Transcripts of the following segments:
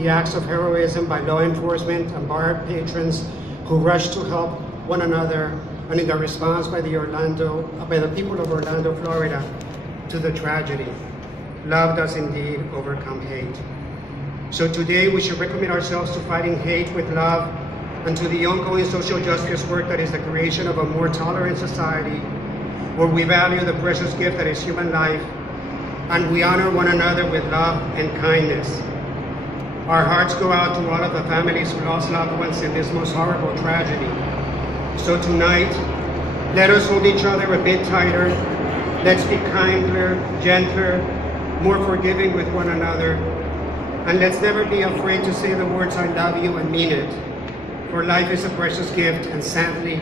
the acts of heroism by law enforcement and bar patrons who rushed to help one another, and in the response by the people of Orlando, Florida, to the tragedy. Love does indeed overcome hate. So today we should recommit ourselves to fighting hate with love and to the ongoing social justice work that is the creation of a more tolerant society where we value the precious gift that is human life and we honor one another with love and kindness. Our hearts go out to all of the families who lost loved ones in this most horrible tragedy. So tonight, let us hold each other a bit tighter. Let's be kinder, gentler, more forgiving with one another. And let's never be afraid to say the words, I love you, and mean it. For life is a precious gift, and sadly,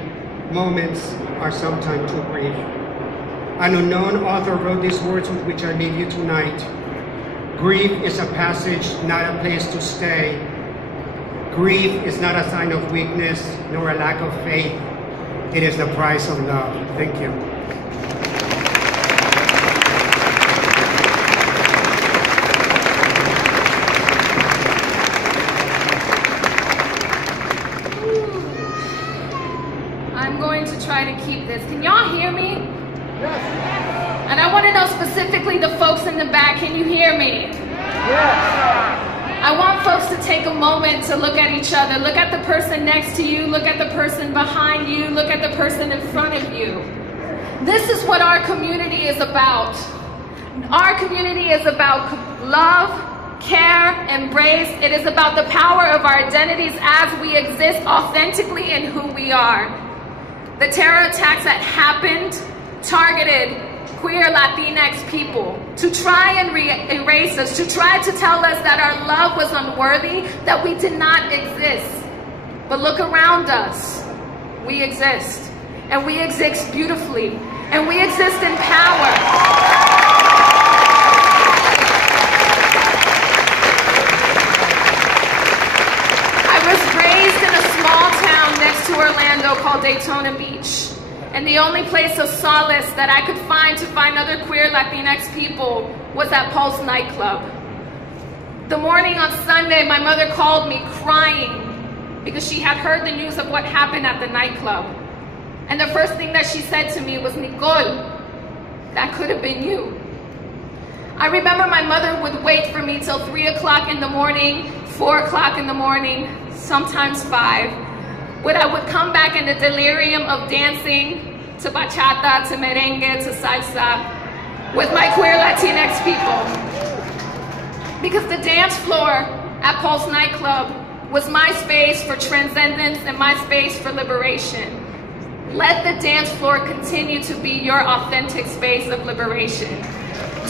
moments are sometimes too brief. An unknown author wrote these words with which I leave you tonight. Grief is a passage, not a place to stay. Grief is not a sign of weakness, nor a lack of faith. It is the price of love. Thank you. I'm going to try to keep this. Can y'all hear me? Yes. And I want to know specifically the folks in the back, can you hear me? Yes. I want folks to take a moment to look at each other. Look at the person next to you, look at the person behind you, look at the person in front of you. This is what our community is about. Our community is about love, care, embrace. It is about the power of our identities as we exist authentically in who we are. The terror attacks that happened targeted queer Latinx people to try and erase us, to try to tell us that our love was unworthy, that we did not exist. But look around us. We exist. And we exist beautifully. And we exist in power. I was raised in a small town next to Orlando called Daytona Beach. And the only place of solace that I could find to find other queer Latinx people was at Pulse nightclub. The morning on Sunday, my mother called me crying because she had heard the news of what happened at the nightclub. And the first thing that she said to me was, Nicole, that could have been you. I remember my mother would wait for me till 3 o'clock in the morning, 4 o'clock in the morning, sometimes 5. When I would come back in the delirium of dancing to bachata, to merengue, to salsa with my queer Latinx people. Because the dance floor at Pulse nightclub was my space for transcendence and my space for liberation. Let the dance floor continue to be your authentic space of liberation.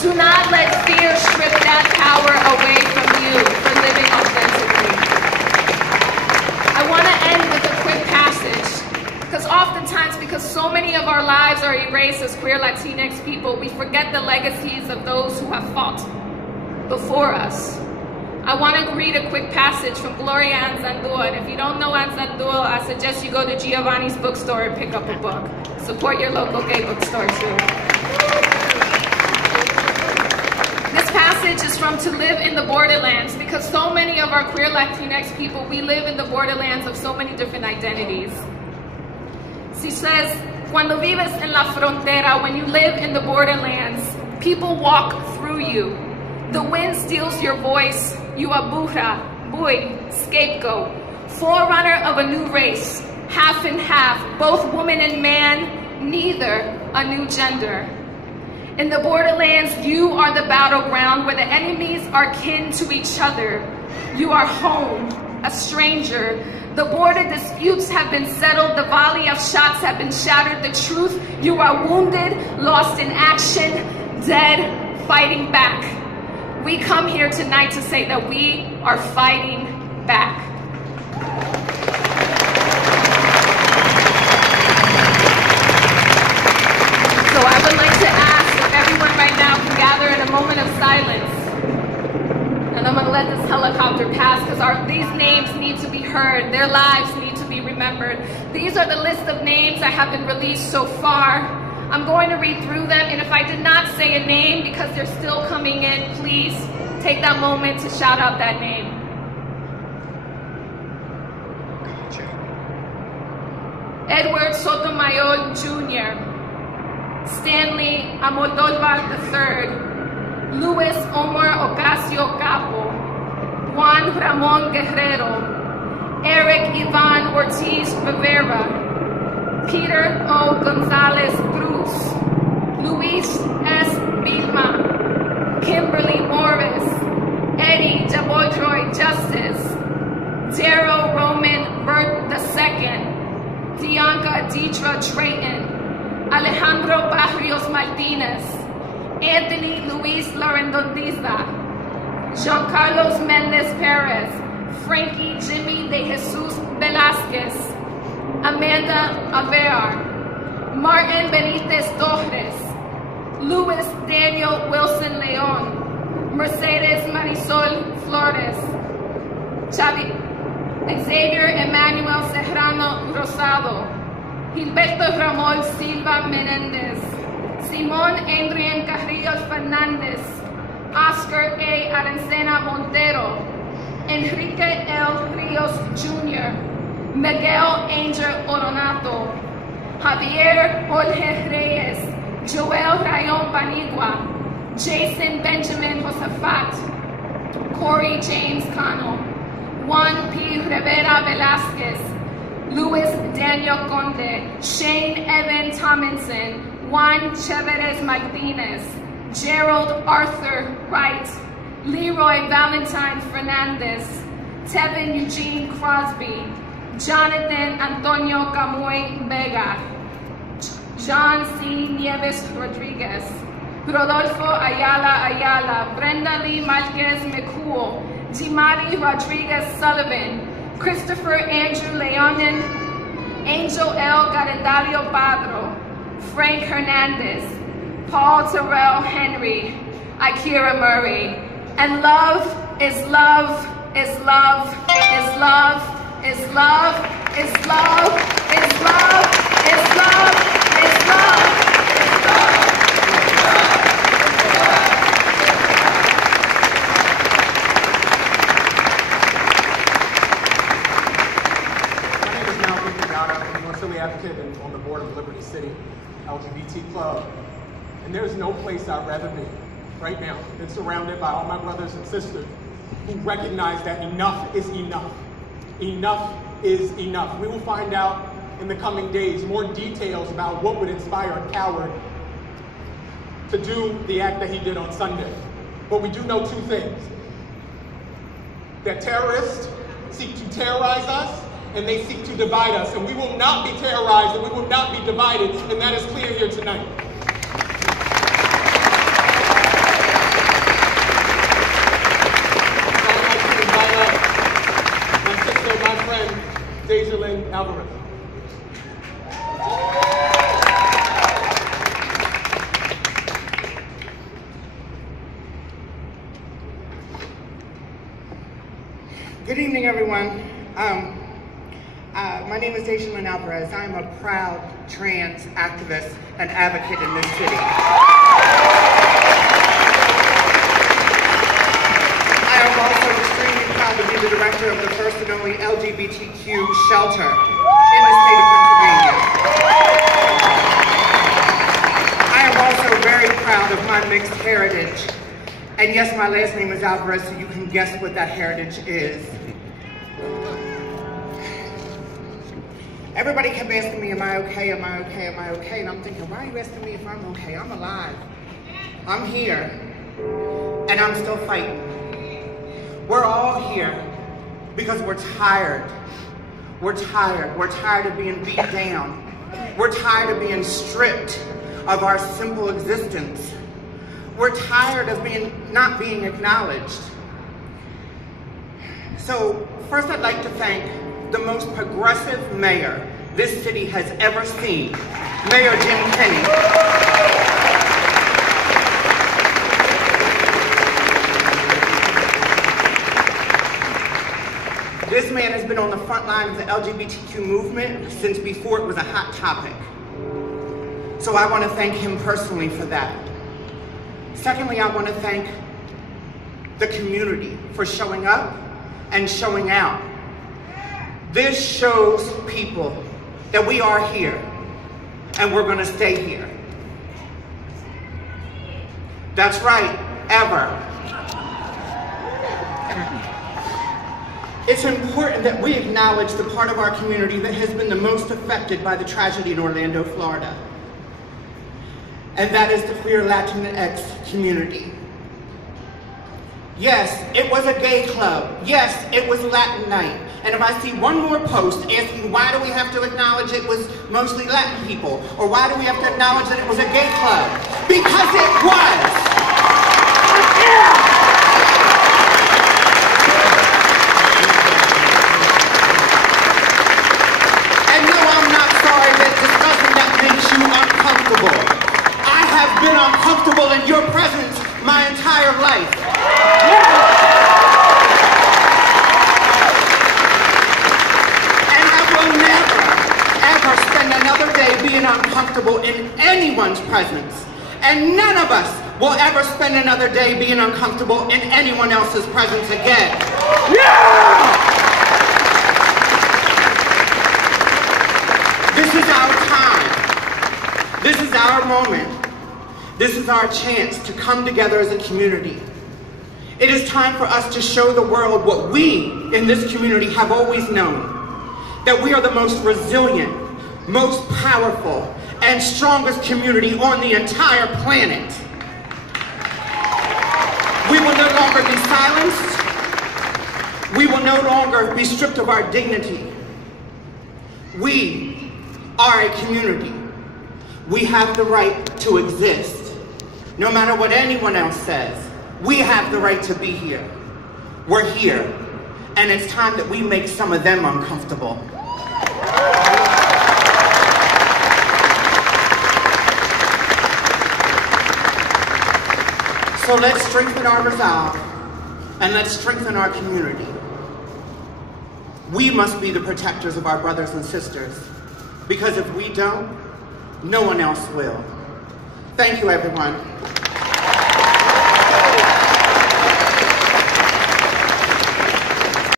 Do not let fear strip that power away from you for living authentically. I want to end with a quick passage, because oftentimes, because so many of our lives are erased as queer Latinx people, we forget the legacies of those who have fought before us. I want to read a quick passage from Gloria Anzaldúa, and if you don't know Anzaldúa, I suggest you go to Giovanni's bookstore and pick up a book. Support your local gay bookstore too. This passage is from To Live in the Borderlands, because so many of our queer Latinx people, we live in the borderlands of so many different identities. She says, cuando vives en la frontera, when you live in the borderlands, people walk through you. The wind steals your voice. You are burra, boy, scapegoat, forerunner of a new race, half and half, both woman and man, neither a new gender. In the borderlands, you are the battleground where the enemies are kin to each other. You are home, a stranger. The border disputes have been settled. The volley of shots have been shattered. The truth, you are wounded, lost in action, dead, fighting back. We come here tonight to say that we are fighting back. So I would like to ask if everyone right now can gather in a moment of silence. And I'm going to let this helicopter pass because these names need to be heard. Their lives need to be remembered. These are the list of names that have been released so far. I'm going to read through them, and if I did not say a name because they're still coming in, please take that moment to shout out that name. chain. Edward Sotomayor Jr., Stanley Almodóvar III, Luis Omar Ocasio Capo, Juan Ramón Guerrero, Eric Ivan Ortiz Rivera, Peter O. González Cruz, Luis S. Vilma, Kimberly Morris, Eddie Jabotroy Justice, Darrow Roman Burt II, Dianca Deidre Trayton, Alejandro Barrios Martinez, Anthony Luis Larendondiza, Giancarlos Mendez Perez, Frankie Jimmy de Jesus Velázquez, Amanda Avear, Martin Benitez Torres, Luis Daniel Wilson Leon, Mercedes Marisol Flores, Xavier Emmanuel Serrano Rosado, Gilberto Ramón Silva Menéndez, Simón Adrián Carrillo Fernández, Oscar A. Arencena Montero, Enrique L. Rios Jr., Miguel Angel Oronato, Javier Jorge Reyes, Joel Rayon Panigua, Jason Benjamin Josafat, Corey James Cano, Juan P. Rivera Velázquez, Luis Daniel Conde, Shane Evan Tomlinson, Juan Chéveres Martinez, Gerald Arthur Wright, Leroy Valentine Fernandez, Tevin Eugene Crosby, Jonathan Antonio Camuy Vega, John C. Nieves Rodriguez, Rodolfo Ayala, Brenda Lee Marquez McCool, Jimari Rodriguez Sullivan, Christopher Andrew Leonin, Angel L. Garendario Padro, Frank Hernandez, Paul Terrell Henry, Ikira Murray, and love is love is love is love is love is love is love is love is love is love. Advocate and on the board of Liberty City LGBT Club. And there's no place I'd rather be right now than surrounded by all my brothers and sisters who recognize that enough is enough. Enough is enough. We will find out in the coming days more details about what would inspire a coward to do the act that he did on Sunday. But we do know two things: that terrorists seek to terrorize us, and they seek to divide us, and we will not be terrorized, and we will not be divided, and that is clear here tonight. I'd like to invite up my sister, my friend, Dejalyn Alvarez. Good evening, everyone. My name is Dejalyn Alvarez. I am a proud trans activist and advocate in this city. I am also extremely proud to be the director of the first and only LGBTQ shelter in the state of Pennsylvania. I am also very proud of my mixed heritage. And yes, my last name is Alvarez, so you can guess what that heritage is. Everybody kept asking me, am I okay, am I okay, am I okay? And I'm thinking, why are you asking me if I'm okay? I'm alive. I'm here. And I'm still fighting. We're all here because we're tired. We're tired. We're tired of being beat down. We're tired of being stripped of our simple existence. We're tired of not being acknowledged. So first I'd like to thank the most progressive mayor this city has ever seen, Mayor Jim Kenney. This man has been on the front line of the LGBTQ movement since before it was a hot topic. So I want to thank him personally for that. Secondly, I want to thank the community for showing up and showing out. This shows people that we are here and we're going to stay here. That's right, ever. It's important that we acknowledge the part of our community that has been the most affected by the tragedy in Orlando, Florida. And that is the queer Latinx community. Yes, it was a gay club. Yes, it was Latin night. And if I see one more post asking why do we have to acknowledge it was mostly Latin people, or why do we have to acknowledge that it was a gay club? Because it was. Yeah. And no, I'm not sorry that discussing that makes you uncomfortable. I have been uncomfortable in your presence my entire life. And I will never, ever spend another day being uncomfortable in anyone's presence. And none of us will ever spend another day being uncomfortable in anyone else's presence again. Yeah! This is our time. This is our moment. This is our chance to come together as a community. It is time for us to show the world what we in this community have always known, that we are the most resilient, most powerful, and strongest community on the entire planet. We will no longer be silenced. We will no longer be stripped of our dignity. We are a community. We have the right to exist. No matter what anyone else says, we have the right to be here. We're here, and it's time that we make some of them uncomfortable. So let's strengthen our resolve, and let's strengthen our community. We must be the protectors of our brothers and sisters, because if we don't, no one else will. Thank you, everyone.